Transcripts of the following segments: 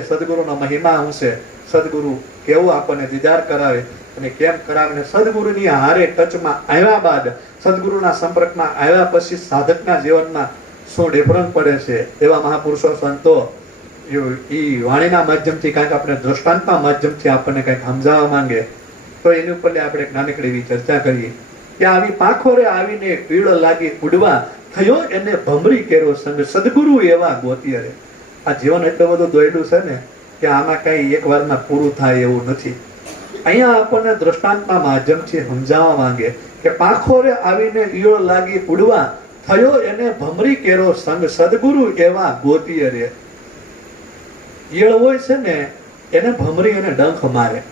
છે, સદગુરુનો મહિમા શું છે, સદગુરુ કેવું આપણને દીદાર કરાવે અને કેમ કરાવે. સદગુરુની હારે ટચમાં આવ્યા બાદ, સદગુરુના સંપર્કમાં આવ્યા પછી સાધકના જીવનમાં શું ડિફરન્સ પડે છે, એવા મહાપુરુષો સંતો એ વાણીના માધ્યમથી કાંઈક આપણે દ્રષ્ટાંતના માધ્યમથી આપણને કંઈક સમજાવવા માંગે. તો એની ઉપર આપણે એક નાનકડી એવી ચર્ચા કરીએ કે આવી પાંખોરે આવીને પીળ લાગી ઉડવા થયો એને ભમરી કેરો સંગ સદગુરુ એવા ગોતીએ રે. આ જીવન એટલું બધું દોયડું છે ને કે આમાં કઈ એક વારમાં પૂરું થાય એવું નથી. અહીંયા આપણને દ્રષ્ટાંતના માધ્યમથી સમજાવવા માંગે કે પાંખોરે આવીને ઈળ લાગી ઉડવા થયો એને ભમરી કેરો સંગ સદગુરુ એવા ગોતીએ રે. ઈળ હોય છે ને એને ભમરી અને ડંખ મારે.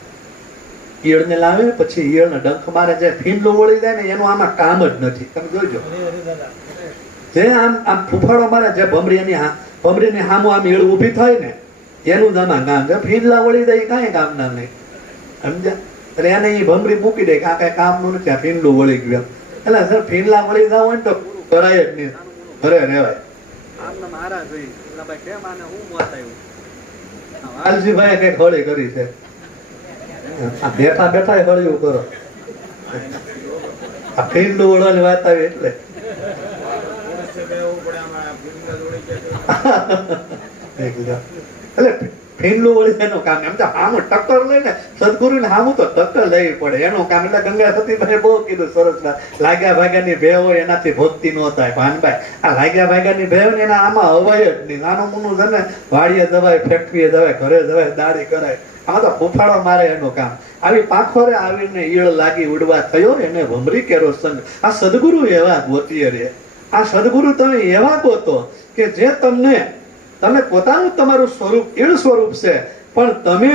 ઈળને લાવે પછી ઈળને ડંખ મારે, જે ફીંડલું વળી જાય ને એનું આમાં કામ જ નથી. તમે જોજો, જે આમ ફૂફાડો મારે, જે ભમરીની સામું આમ ઈળ ઊભી થાય ને એનું જ આમાં કામ છે. ફીંડલા વળી જાય કાંઈ કામ ના નહીં, સમજ્યા? એટલે એને એ ભમરી મૂકી દે કે આ કઈ કામનું નથી, આ ફીંડલું વળી ગયું. એટલે સર ફીંડલા વળી જાવ હોય ને તો કરાય જ નહીં, ઘરે રહેવાય. વાલજીભાઈ કઈક હળી કરી છે, બેઠા બેઠા હળિયું કરો. આ ફીંડલું વળવાની વાત આવી એટલે ફીંડલું વળી એનું કામ. એમ તો આમ ટક્કર લઈને સદગુરુ ને આમ તો ટક્કર લેવી પડે એનું કામ. એટલે ગંગા સતીભાઈ બહુ કીધું સરસ વાત, લાગ્યા ભાગ્યાની ભેવ હોય એનાથી ભક્તિ ન થાય. ભાનભાઈ આ લાગ્યા ભાગ્યાની ભેવ ને એના આમાં હવાય જ નહીં. નાનું મૂનું છે ને વાડીએ દવાય, ફેક્ટરીએ દવાય, ઘરે દવાય, દાડી કરાય. આમાં તો ફૂફાડો મારે એનું કામ. આવી પાંખોરે આવીને ઈળ લાગી ઉડવા થયો એને ભમરી કેરો સંગ. આ સદગુરુ એવા ગોતીએ રે. આ સદગુરુ તમે એવા ગોતો કે જે તમે પોતાનું તમારું સ્વરૂપ ઈળ સ્વરૂપ છે, પણ તમે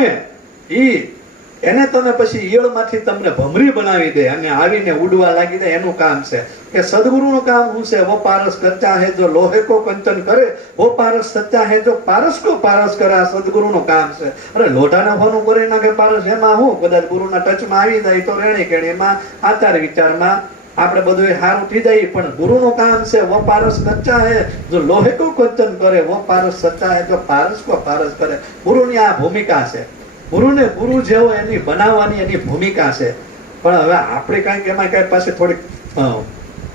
એને તમે પછી ઈળમાંથી તમને ભમરી બનાવી દે અને આવીને ઉડવા લાગી દે. એનું કામ છે કે સદગુરુનું કામ શું છે? વો પારસ કચ્ચા હે જો લોહે કો કંચન કરે, વો પારસ સચ્ચા હે જો પારસ કો પારસ કરે. આ સદગુરુનું કામ છે. અરે લોઢાના ફોનું કરી નાખે પારસ, એમાં હું કદાચ ગુરુના ટચમાં આવી જાય તો રેણી કેણી એમાં આચાર વિચારમાં આપણે બધું સારું થઈ જાય. પણ ગુરુનું કામ છે વો પારસ કચ્ચા હે જો લોહે કો કંચન કરે, વો પારસ સચ્ચા હે જો પારસ કો પારસ કરે. ગુરુની આ ભૂમિકા છે. ગુરુને ગુરુ જેવો એની બનાવવાની એની ભૂમિકા છે. પણ હવે આપણે કઈક એમાં કઈ પાસે થોડીક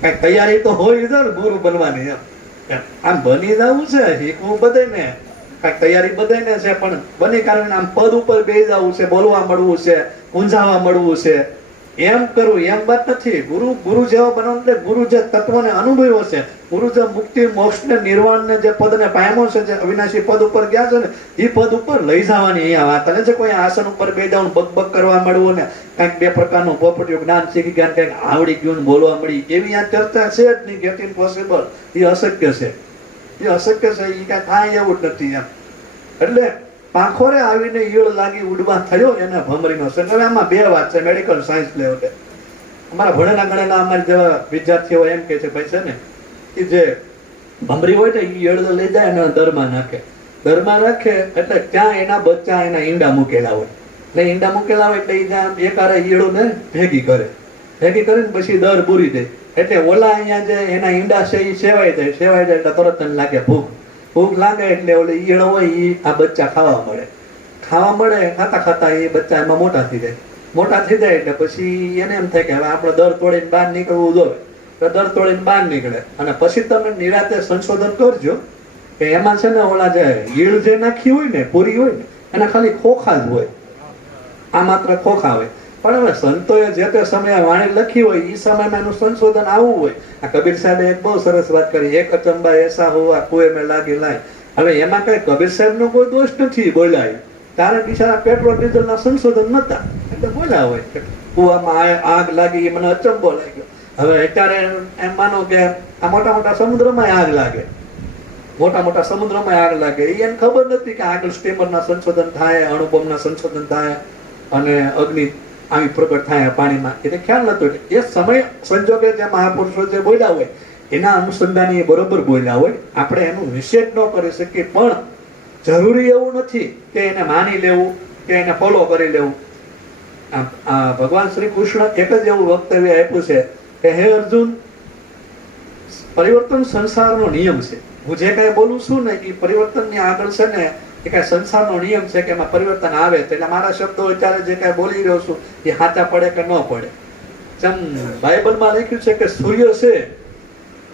કઈક તૈયારી તો હોય ને ગુરુ બનવાની. આમ બની જવું છે, શીખવું બધાને, કઈક તૈયારી બધાને છે, પણ બની કારણે આમ પદ ઉપર બેસી જવું છે, બોલવા મળવું છે, ઊંઝાવા મળવું છે, એમ કરવું એમ વાત નથી. ગુરુ જેવો બનવાનું એટલે ગુરુ જે તત્વને અનુભવ્યો છે, ગુરુ જે મુક્તિ મોક્ષ ને નિર્વાણ ને જે પદ ને પામ્યો છે, જે અવિનાશી પદ ઉપર ગયા છે ને એ પદ ઉપર લઈ જવાની અહીંયા વાત અને છે. કોઈ આસન ઉપર બે જવાનું બક કરવા મળવું ને કઈક બે પ્રકારનું પોપટીયું જ્ઞાન શીખી ગયા, કઈક આવડી ગયું બોલવા મળી, એવી આ ચર્ચા છે જ નહીં. ગેટ ઇમ્પોસિબલ, એ અશક્ય છે, એ અશક્ય છે, એ કઈ થાય એવું જ નથી એમ. એટલે પાંખોરે આવીને ઈળ લાગી ઉડવા થયો એને ભમરીનો સંગ. હવે આમાં બે વાત છે મેડિકલ સાયન્સ લેવલે. અમારા ભણેલા ગણેલા અમારા જેવા વિદ્યાર્થીઓ એમ કે છે ભાઈ છે ને કે જે ભમરી હોય ને એ ઈળ લઈ જાય અને દરમાં નાખે. દરમાં રાખે એટલે ત્યાં એના બચ્ચા એના ઈંડા મૂકેલા હોય. એટલે ઈંડા મૂકેલા હોય એટલે એ ત્યાં એકારે ઈળોને ભેગી કરે, ભેગી કરીને પછી દર પૂરી દે. એટલે ઓલા અહીંયા જે એના ઈંડા છે એ સેવાઈ જાય એટલે તરત લાગે ભૂખ. ભૂખ લાગે એટલે ઓલી ઈળ હોય એ આ બચ્ચા ખાવા મળે. ખાતા ખાતા એ બચ્ચા એમાં મોટા થઈ જાય એટલે પછી એને એમ થાય કે હવે આપણે દર તોડીને બહાર નીકળવું જોઈએ. તો દર તોડીને બહાર નીકળે અને પછી તમે નિરાતે સંશોધન કરજો કે એમાં છે ને ઓલા જે ઈળ જે નાખી હોય ને પૂરી હોય ને એના ખાલી ખોખા જ હોય, આ માત્ર ખોખા હોય. પણ હવે સંતોએ જે તે સમયે વાણી લખી હોય એ સમયમાં એનું સંશોધન આવું હોય. આ કબીર સાહેબે એક બહુ સરસ વાત કરી, એક અચંબા એસા હોવા કુએ મેં લાગી લાય. હવે એમાં કઈ કબીર સાહેબ નો કોઈ દોષ નથી બોલાય, કારણ બિચારા પેટ્રોલ ડીઝલ ના સંશોધન નતા એટલે બોલ્યા હોય. કુવામાં આગ લાગી એ મને અચંબો લાગ્યો. હવે અત્યારે એમ માનો કે આ મોટા મોટા સમુદ્રમાં આગ લાગે, મોટા મોટા સમુદ્રમાં આગ લાગે, એને ખબર નથી કે આગળ સ્ટીમર ના સંશોધન થાય, અણુબોમ્બ ના સંશોધન થાય અને અગ્નિ આવી પ્રગટ થાય પાણીમાં, એને ખ્યાલ નતો. એ સમય સંજોગે જે મહાપુરુષો જે બોલ્યા હોય એના અનુસંધાને બરોબર બોલ્યા હોય. આપણે એનું નિષેધ ન કરી શકીએ, પણ જરૂરી એવું નથી કે એને માની લેવું કે એને ફોલો કરી લેવું. ભગવાન શ્રી કૃષ્ણ એક જ એવું વક્તવ્ય આપ્યું છે કે હે અર્જુન, પરિવર્તન સંસારનો નિયમ છે. હું જે કઈ બોલું છું ને એ પરિવર્તનની આગળ છે ને એ કઈ સંસારનો નિયમ છે કે એમાં પરિવર્તન આવે એટલે મારા શબ્દો અત્યારે જે કઈ બોલી રહ્યો છું એ સાચા પડે કે ન પડે. જેમ બાઇબલમાં લખ્યું છે કે સૂર્ય છે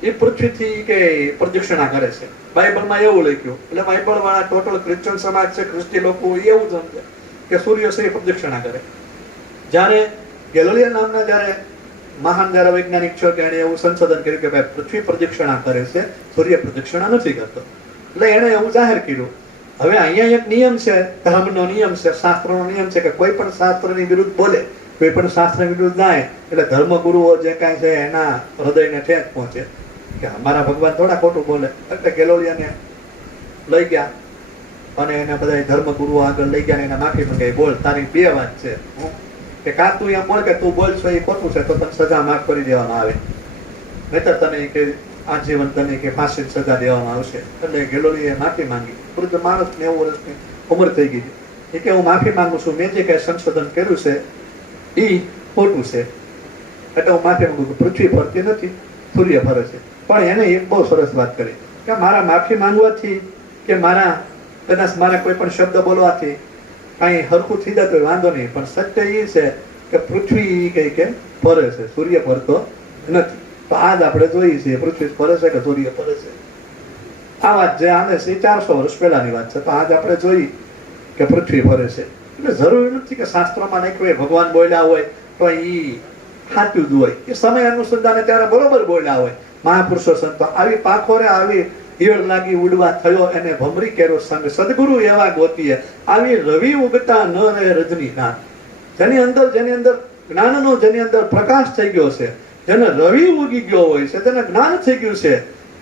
એ પૃથ્વીથી કે પ્રદક્ષિણા કરે છે, બાઇબલમાં એવું લખ્યું. એટલે બાઇબલ વાળા ટોટલ ક્રિશ્ચન સમાજ છે, ખ્રિસ્તી લોકો એવું સમજે કે સૂર્ય છે એ પ્રદક્ષિણા કરે. જયારે ગેલોલિયો નામના જયારે મહાન જયારે વૈજ્ઞાનિક છે એને એવું સંશોધન કર્યું કે ભાઈ પૃથ્વી પ્રદક્ષિણા કરે છે, સૂર્ય પ્રદક્ષિણા નથી કરતો. એટલે એને એવું જાહેર કર્યું. હવે અહીંયા એક નિયમ છે, ધર્મનો નિયમ છે, શાસ્ત્રનો નિયમ છે કે કોઈ પણ શાસ્ત્રની વિરુદ્ધ બોલે, કોઈ પણ શાસ્ત્ર વિરુદ્ધ જાય એટલે ધર્મગુરુઓ જે કાંઈ છે એના હૃદયને ઠેક પહોંચે કે અમારા ભગવાન થોડા ખોટું બોલે. એટલે ગેલોલિયાને લઈ ગયા અને એને બધા ધર્મગુરુઓ આગળ લઈ ગયા, એને માફી માંગી. બોલ, તારી બે વાત છે કે કાં તું એમ બોલ કે તું બોલ છો એ ખોટું છે તો તને સજા માફ કરી દેવામાં આવે, નહીતર તને કે આજીવન તને કે ફાંસીની સજા દેવામાં આવશે. એટલે ગેલોલિયાએ માફી માંગી. વૃદ્ધ માણસ 90 વર્ષની ઉંમર થઈ ગઈ એ કે હું માફી માંગુ છું, મેં જે કઈ સંશોધન કર્યું છે એ ખોટું છે, એટલે હું માફી માંગુ છું. પૃથ્વી ફરતી નથી, સૂર્ય ફરે છે. પણ એને એક બહુ સરસ વાત કરી કે મારા માફી માંગવાથી કે મારા કદાચ મારા કોઈ પણ શબ્દ બોલવાથી કઈ હરખું થઈ જતું હોય વાંધો નહીં, પણ સત્ય એ છે કે પૃથ્વી કઈ કે ફરે છે, સૂર્ય ફરતો નથી. તો આજ આપણે જોઈએ છીએ પૃથ્વી ફરે છે કે સૂર્ય ફરે છે. આ વાત જે આને છે 400 વર્ષ પહેલાની વાત છે, તો આજ આપણે જોઈ કે પૃથ્વી ફરે છે. એટલે જરૂરી નથી કે શાસ્ત્રમાં નહીં કોઈ ભગવાન બોલ્યા હોય તો એ સાચું જ હોય, એ સમય અનુસંધાને ત્યારે બરોબર બોલ્યા હોય. મહાપુરુષો સંતો આવી પાખોરે આવી ઈયળ લાગી ઉડવા થયો એને ભમરી કેરો સંગ સદગુરુ એવા ગોતીએ આવી રવિ ઉગતા ન રહે રજની નાથ. જેની અંદર જ્ઞાનનો જેની અંદર પ્રકાશ થઈ ગયો છે, જેને રવિ ઉગી ગયો હોય છે, તેને જ્ઞાન થઈ ગયું છે,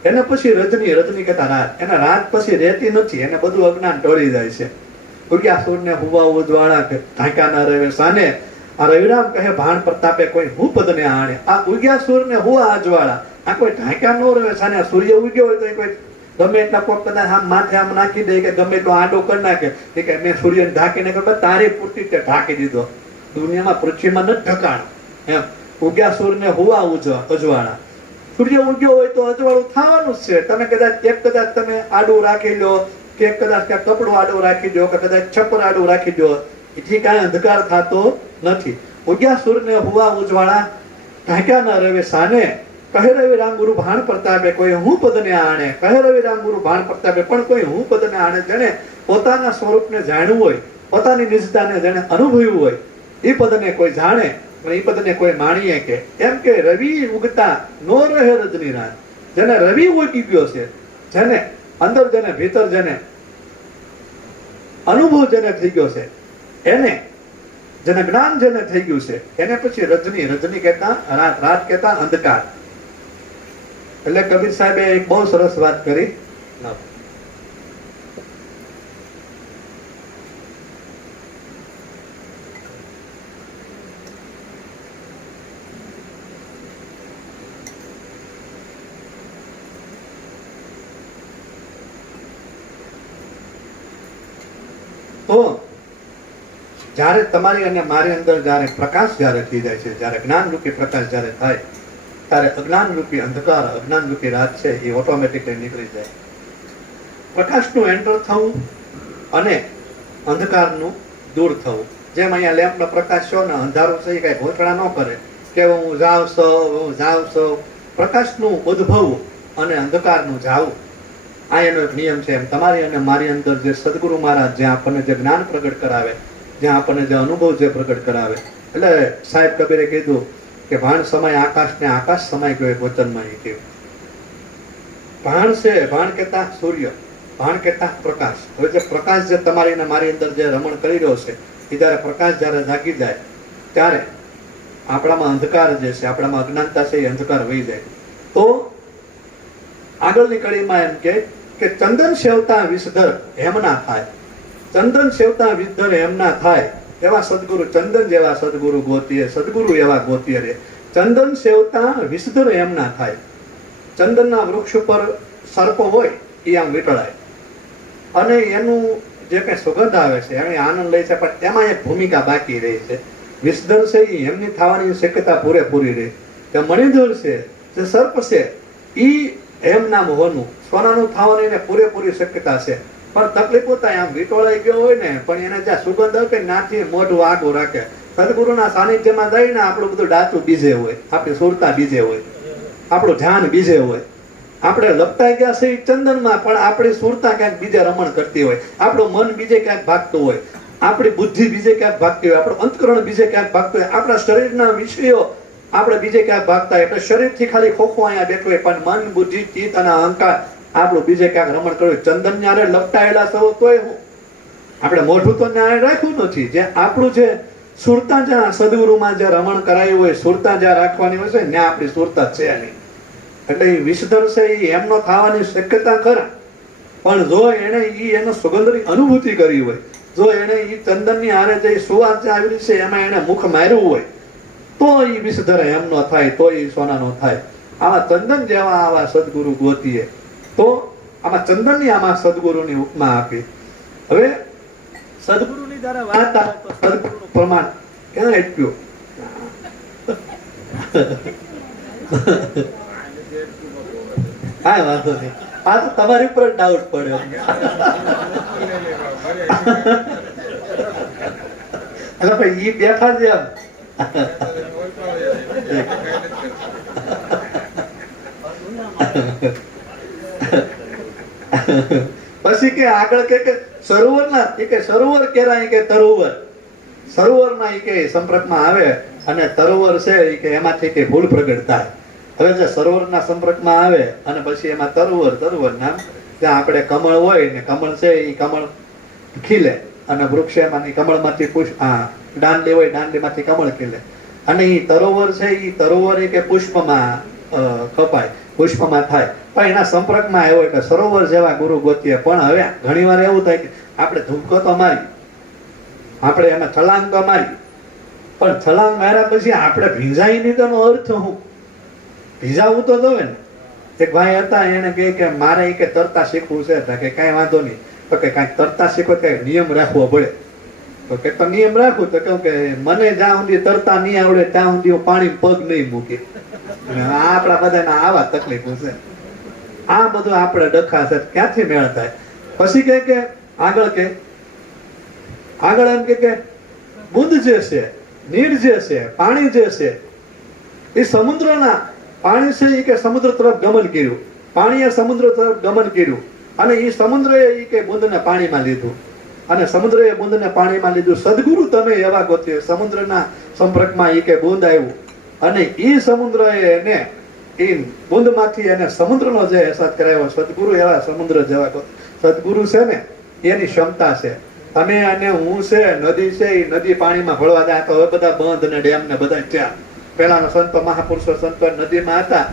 એને પછી રજની કહેતા રાત. એને રાત પછી રહેતી નથી, એને બધું અજ્ઞાન ટળી જાય છે. ઉગ્યા સૂરને હુવા ઉજવાળા ઢાંકા ના રવે સાને આ રવિરામ કહે ભાણ પ્રતાપે કોઈ હું પદને આણે. આ ઉગ્યા સૂરને હુવા અજવાળા આ કોઈ ઢાંકા ન રવે સાને. સૂર્ય ઉગ્યો હોય તો કોઈ ગમે એટલા કોક કદાચ આમ માથે આમ નાખી દે કે ગમે એટલો આડો કરી નાખે કે મેં સૂર્યને ઢાંકીને ખબર તારી પૂરતી તે ઢાંકી દીધો. દુનિયામાં પૃથ્વીમાં નથી ઢકાણ એમ. ઉગ્યા સૂરને હુવા અજવાળા. સૂર્ય ઉગ્યો હોય તો અજવાળું થવાનું જ છે. તમે કદાચ તમે આડું રાખી લો કે કદાચ કપડું આડું રાખી દો કે કદાચ છપ્પર આડું રાખી દો, એથી કાંઈ અંધકાર થતો નથી. ઉગ્યા સૂરને હુવા ઉજવાળા ઢાંક્યા ન રવે સાને કહે રવિ રામ ગુરુ ભાણ પ્રતાપે કોઈ હું પદને આણે. કહે રવિ રામ ગુરુ ભાણ પ્રતાપે પણ કોઈ હું પદને આણે. જેને પોતાના સ્વરૂપને જાણવું હોય, પોતાની નિજતાને જેને અનુભવ્યું હોય એ પદને કોઈ જાણે, એ પદને કોઈ માણીએ કે એમ કે રવિ ઉગતા નો રહે રજની રાત. જેને રવિ ઉગી ગયો છે, જેને અંદર જેને ભીતર જેને અનુભવ જેને થઈ ગયો છે, એને જેને જ્ઞાન જેને થઈ ગયું છે એને પછી રજની કહેતા રાત, રાત કહેતા અંધકાર. એટલે કબીર સાહેબે એક બહુ સરસ વાત કરી. તો જ્યારે તમારી અને મારી અંદર જ્યારે પ્રકાશ જ્યારે થઈ જાય છે, જ્યારે જ્ઞાન રૂપી પ્રકાશ જ્યારે થાય ત્યારે અજ્ઞાન રૂપી અંધકાર, અજ્ઞાન રૂપી રાત છે એ ઓટોમેટિકલી નીકળી જાય. પ્રકાશનું એન્ટર થવું અને અંધકારનું દૂર થવું. જેમ અહીંયા લેમ્પનો પ્રકાશ છો ને અંધારું છે એ કઈ ઘોષણા ન કરે કે હું જાઉં છું. પ્રકાશનું ઉદ્ભવવું અને અંધકારનું જાવું આ એનો એક નિયમ છે. એમ તમારી અને મારી અંદર જે સદગુરુ મહારાજ જ્યાં આપણને જે જ્ઞાન પ્રગટ કરાવે, જ્યાં આપણને જે અનુભવ જે પ્રગટ કરાવે. એટલે સાહેબ કબીરે કીધું કે ભાણ સમય આકાશ ને આકાશ સમય ગયો વચનમાં એ કહ્યું. ભાણ છે, ભાણ કહેતા સૂર્ય, ભાણ કહેતા પ્રકાશ. હવે જે પ્રકાશ જે તમારી અને મારી અંદર જે રમણ કરી રહ્યો છે એ જયારે પ્રકાશ જયારે જાગી જાય ત્યારે આપણામાં અંધકાર જે છે, આપણામાં અજ્ઞાનતા છે એ અંધકાર વહી જાય. તો આગળની કડીમાં એમ કે ચંદન સેવતા વિષધર હેમ ના થાય. ચંદન સેવતા વિષધર હેમ ના થાય એવા સદગુરુ, ચંદન જેવા સદગુરુ ગોતીએ, સદગુરુ એવા ગોતીએ રે. ચંદન સેવતા વિષધર હેમ ના થાય. ચંદનના વૃક્ષ ઉપર સર્પ હોય એ આમ વીંટળાય અને એનું જે કઈ સુગંધ આવે છે એને આનંદ લે છે, પણ એમાં એક ભૂમિકા બાકી રહી છે. વિષધર છે એ એમની થવાની શક્યતા પૂરેપૂરી રહી. જે મણિધર છે, જે સર્પ છે એ હેમના મોહનું સોનાનું થવાની એને પૂરેપૂરી શક્યતા છે. પણ તકલીફ પોતા આમ વિટોળાઈ ગયો હોય ને, પણ એને જ્યાં સુગંધ આવે નાથી મોઢું આગું રાખે. સદગુરુના સાનિધ્યમાં જઈને આપણું બધું ડાચું બીજે હોય, આપણી સુરતા બીજે હોય, આપણું ધ્યાન બીજે હોય. આપણે લપટાઈ ગયા છે ચંદનમાં, પણ આપણી સુરતા ક્યાંક બીજે રમણ કરતી હોય, આપણું મન બીજે ક્યાંક ભાગતું હોય, આપણી બુદ્ધિ બીજે ક્યાંક ભાગતી હોય, આપણું અંતકરણ બીજે ક્યાંક ભાગતું હોય, આપણા શરીરના વિષયો આપણે બીજે ક્યાંક ભાગતા હોય. એટલે શરીરથી ખાલી ખોખું અહીંયા બેઠું હોય, પણ મન, બુદ્ધિ, ચિત્ત અને અહંકાર આપણું બીજે ક્યાંક રમણ કર્યું. ચંદન ન્યારે લપટાયેલા સૌ તોય આપણે મોઢું તો ન્યારે રાખ્યું નથી. જે આપણું જે સુરતા જ્યાં સદગુરુમાં જે રમણ કરાયું હોય, સુરતા જ્યાં રાખવાની હોય છે, ત્યાં આપણી સુરતા છે નહીં. એટલે એ વિષધર છે એ એમનો થવાની શક્યતા ખરા, પણ જો એને એનો સુગંધની અનુભૂતિ કરી હોય, જો એને એ ચંદનની હારે જે સુવાસ જે આવેલી છે એમાં એને મુખ માર્યું હોય, તો એ વિષધર એમનો થાય, તો એ સોનાનો થાય. આવા ચંદન જેવા આવા સદગુરુ ગોતીએ તો આમાં ચંદનની આમાં સદગુરુની ઉપમા આપી. હવે સદગુરુની જયારે વાત આવે તો સદગુરુનું પ્રમાણ ક્યાં આપ્યું? હા, વાંધો નહીં. આ તો તમારી ઉપર ડાઉટ પડ્યો. એટલે ભાઈ ઈ બેઠા છે એમ. પછી કે આગળ કે સરોવર ના કે સરોવર કેરાય કે તરોવર, સરોવર માં કે સંપર્કમાં આવે અને તરોવર છે કે એમાંથી કે ભૂલ પ્રગટ થાય. હવે જે સરોવરના સંપર્કમાં આવે અને પછી એમાં તરોવર નામ, ત્યાં આપણે કમળ હોય ને, કમળ છે એ કમળ ખીલે અને વૃક્ષ એમાંથી કમળમાંથી પુષ્પ, દાંડી હોય દાંડીમાંથી કમળ ખીલે. અને એ તરોવર છે એ તરોવર કે પુષ્પમાં કપાય, પુષ્પમાં થાય, પણ એના સંપર્કમાં આવ્યો એટલે સરોવર જેવા ગુરુ ગોતીએ. પણ હવે ઘણી વાર એવું થાય કે આપણે ધૂપકો તો મારી, આપણે એમાં છલાંગ તો મારી, પણ છલાંગ માર્યા પછી આપણે ભીંજાઈ નહીં તો એનો અર્થ શું? ભીજાવું તો જોવે ને. એક ભાઈ હતા, એને કે મારે કે તરતા શીખવું છે, કે કઈ વાંધો નહીં, તો કે કઈક તરતા શીખવો કઈ નિયમ રાખવો પડે. તો કે તો નિયમ રાખવું, તો કહું કે મને જ્યાં સુધી તરતા નહીં આવડે ત્યાં સુધી હું પાણી પગ નહીં મૂકી. આપણા બધાના આવા તકલીફો છે. આ બધું આપણે ડખા છે, ક્યાંથી મેળ થાય? પછી કે આગળ એમ કે બુંદ જે છે, નીર જે છે, પાણી જે છે, એ સમુદ્રના પાણી છે એ કે સમુદ્ર તરફ ગમન કર્યું, પાણીએ સમુદ્ર તરફ ગમન કર્યું, અને એ સમુદ્રએ એ કે બુંદને પાણીમાં લીધું, અને સમુદ્રએ બુંદને પાણીમાં લીધું. સદગુરુ તમે એવા ગોતીએ, સમુદ્રના સંપર્કમાં એ કે બુંદ આવ્યું, અને એ સમુદ્રએ એને એ બુંદમાંથી એને સમુદ્રનો જે અહેસાસ કરાયો. સદગુરુ એવા સમુદ્ર જેવા સદગુરુ છે ને, એની ક્ષમતા છે. તમે અને હું છે, નદી છે, એ નદી પાણીમાં ભળવા જાય. તો હવે બધા બંધ ને ડેમ ને બધા ત્યાં પેલાના સંતો મહાપુરુષો સંતો નદીમાં હતા,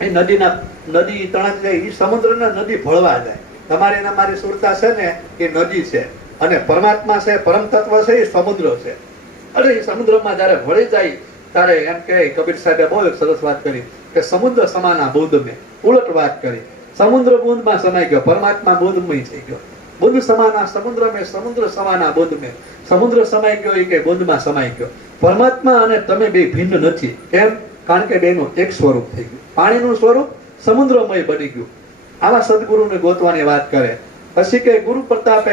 એ નદી તણાક જાય, એ સમુદ્રના નદી ભળવા જાય. તમારી ને મારી સુરતા છે ને એ નદી છે, અને પરમાત્મા છે, પરમ તત્વ છે, એ સમુદ્ર છે. અરે એ સમુદ્રમાં જયારે ભળી જાય ત્યારે એમ કે કબીર સાહેબે બહુ સરસ વાત કરી કે સમુદ્ર સમાના બુંદ મેં, ઉલટ વાત કરી. સમુદ્ર બુંદમાં સમાઈ ગયો, પરમાત્મા બુંદમય થઈ ગયો. બુંદ સમાના સમુદ્ર મેં, સમુદ્ર સમાના બુંદ મેં. સમુદ્ર સમાઈ ગયો એ કે બુંદમાં સમાઈ ગયો. પરમાત્મા અને તમે બે ભિન્ન નથી. કેમ? કારણ કે બેનું એક સ્વરૂપ થઈ ગયું. પાણીનું સ્વરૂપ સમુદ્રમય બની ગયું. આવા સદગુરુને ગોતવાની વાત કરે. પછી કે ગુરુ પ્રતાપે